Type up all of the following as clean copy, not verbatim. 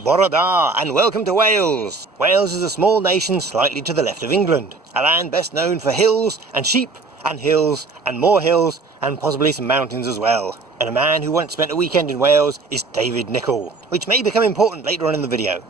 Bore da, and welcome to Wales. Wales is a small nation slightly to the left of England, a land best known for hills and sheep and hills and more hills and possibly some mountains as well. And a man who once spent a weekend in Wales is David Nicol, which may become important later on in the video.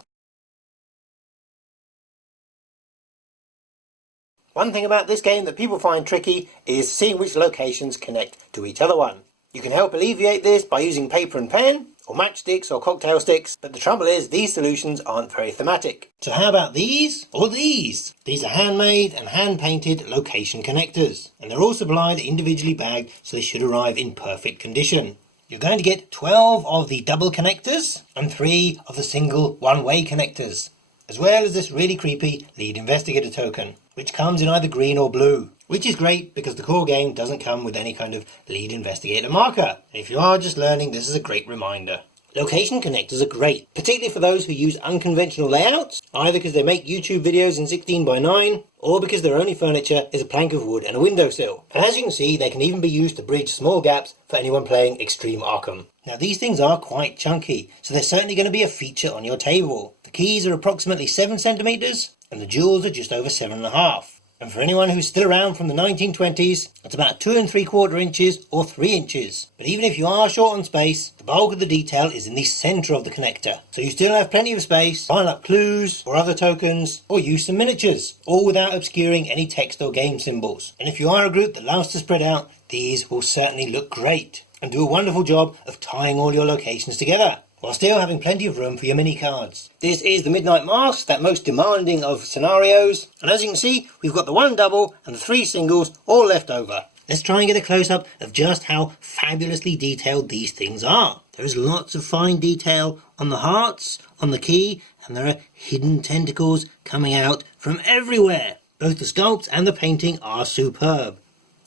One thing about this game that people find tricky is seeing which locations connect to each other one. You can help alleviate this by using paper and pen, or matchsticks or cocktail sticks, but the trouble is these solutions aren't very thematic. So how about these or these? These are handmade and hand-painted location connectors, and they're all supplied individually bagged, so they should arrive in perfect condition. You're going to get 12 of the double connectors and 3 of the single one-way connectors, as well as this really creepy lead investigator token, which comes in either green or blue, which is great because the core game doesn't come with any kind of lead investigator marker. If you are just learning, this is a great reminder. Location connectors are great, particularly for those who use unconventional layouts, either because they make YouTube videos in 16:9, or because their only furniture is a plank of wood and a windowsill. And as you can see, they can even be used to bridge small gaps for anyone playing Extreme Arkham. Now these things are quite chunky, so they're certainly going to be a feature on your table. The keys are approximately 7 centimeters, and the jewels are just over 7.5. And for anyone who's still around from the 1920s, it's about 2 3/4 inches or 3 inches. But even if you are short on space, the bulk of the detail is in the centre of the connector. So you still have plenty of space, pile up clues or other tokens, or use some miniatures, all without obscuring any text or game symbols. And if you are a group that loves to spread out, these will certainly look great and do a wonderful job of tying all your locations together, while still having plenty of room for your mini cards. This is the Midnight Mask, that most demanding of scenarios, and as you can see, we've got the 1 double and the 3 singles all left over. Let's try and get a close-up of just how fabulously detailed these things are. There is lots of fine detail on the hearts, on the key, and there are hidden tentacles coming out from everywhere. Both the sculpts and the painting are superb.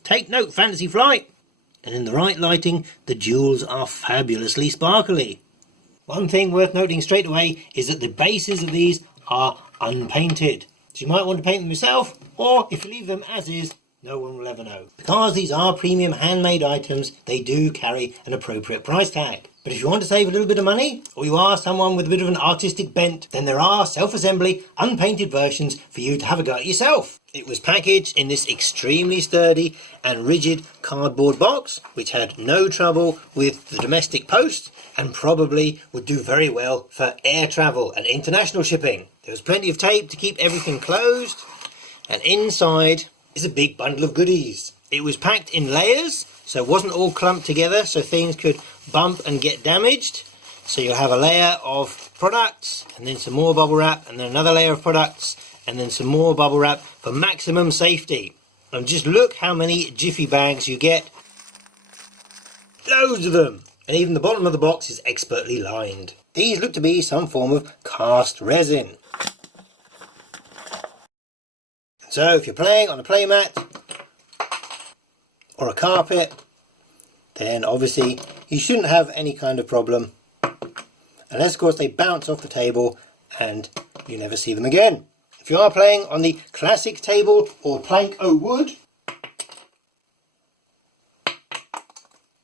Take note, Fantasy Flight! And in the right lighting, the jewels are fabulously sparkly. One thing worth noting straight away is that the bases of these are unpainted. So you might want to paint them yourself, or if you leave them as is, no one will ever know. Because these are premium handmade items, they do carry an appropriate price tag. But if you want to save a little bit of money, or you are someone with a bit of an artistic bent, then there are self-assembly, unpainted versions for you to have a go at yourself. It was packaged in this extremely sturdy and rigid cardboard box, which had no trouble with the domestic post, and probably would do very well for air travel and international shipping. There was plenty of tape to keep everything closed, and inside is a big bundle of goodies. It was packed in layers, so it wasn't all clumped together so things could bump and get damaged. So you'll have a layer of products, and then some more bubble wrap, and then another layer of products, and then some more bubble wrap for maximum safety. And just look how many jiffy bags you get. Loads of them! And even the bottom of the box is expertly lined. These look to be some form of cast resin. So if you're playing on a playmat or a carpet, then obviously you shouldn't have any kind of problem, unless of course they bounce off the table and you never see them again. If you are playing on the classic table or plank o' wood,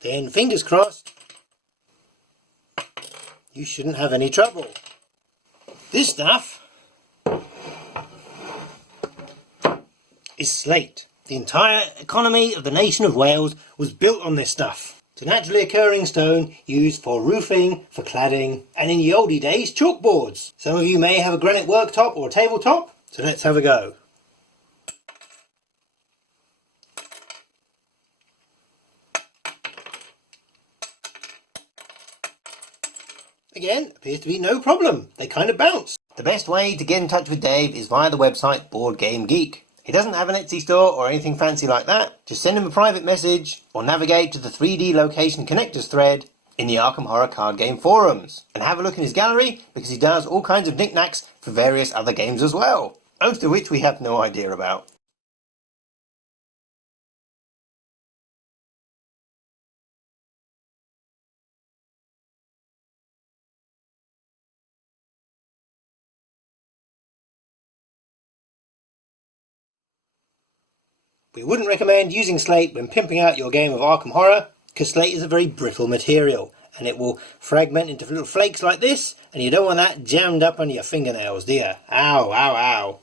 then fingers crossed, you shouldn't have any trouble. This stuff is slate. The entire economy of the nation of Wales was built on this stuff. It's a naturally occurring stone used for roofing, for cladding, and in the oldie days, chalkboards. Some of you may have a granite worktop or a tabletop, so let's have a go. Again, appears to be no problem. They kind of bounce. The best way to get in touch with Dave is via the website Board Game Geek. He doesn't have an Etsy store or anything fancy like that. Just send him a private message or navigate to the 3D location connectors thread in the Arkham Horror card game forums. And have a look in his gallery because he does all kinds of knickknacks for various other games as well, most of which we have no idea about. We wouldn't recommend using slate when pimping out your game of Arkham Horror, because slate is a very brittle material, and it will fragment into little flakes like this, and you don't want that jammed up on your fingernails, do you? Ow, ow, ow.